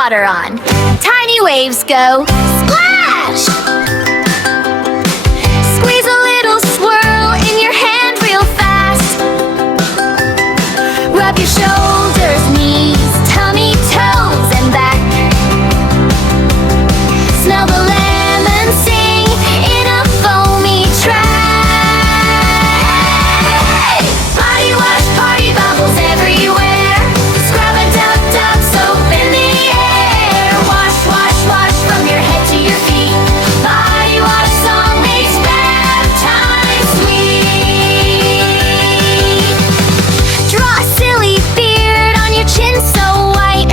water on. Tiny waves go splash! Squeeze a little swirl in your hand real fast. Rub your shoulders, knees, tummy, toes, and back. Smell the lemon, sing in a foamy track. Body wash, party bubbles everywhere. Scrub a dub dub, soap in the air. Wash, wash, wash from your head to your feet. Body wash song makes bath time sweet. Draw a silly beard on your chin so white.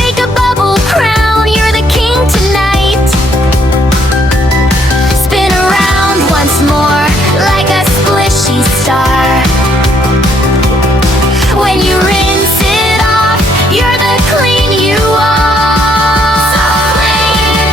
Make a bubble crown, you're the king tonight. Spin around once more like a splishy star. When you rinse it off, you're the clean you are. So clean.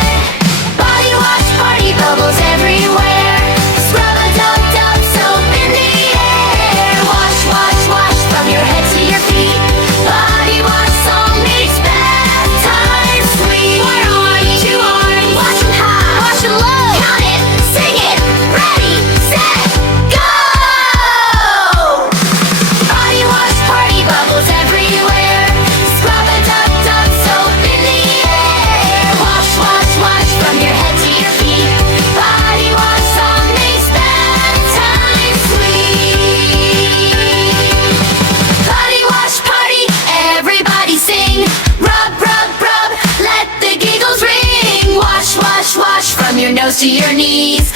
Body wash, party bubbles everywhere. Scrub a dub dub, soap in the air. Wash, wash, wash from your head to your feet. Body wash song makes bath time sweet. 1 arm, 2 arms, wash 'em high, wash 'em low. Count it, sing it, ready, set, go! Body wash, party bubbles everywhere. Scrub a dub dub, soap in the air. Wash, wash, wash from your head to your feet. Body wash song makes bath time sweet. Body wash party, everybody sing. Rub, rub, rub, let the giggles ring. Wash, wash, wash from your nose to your knees.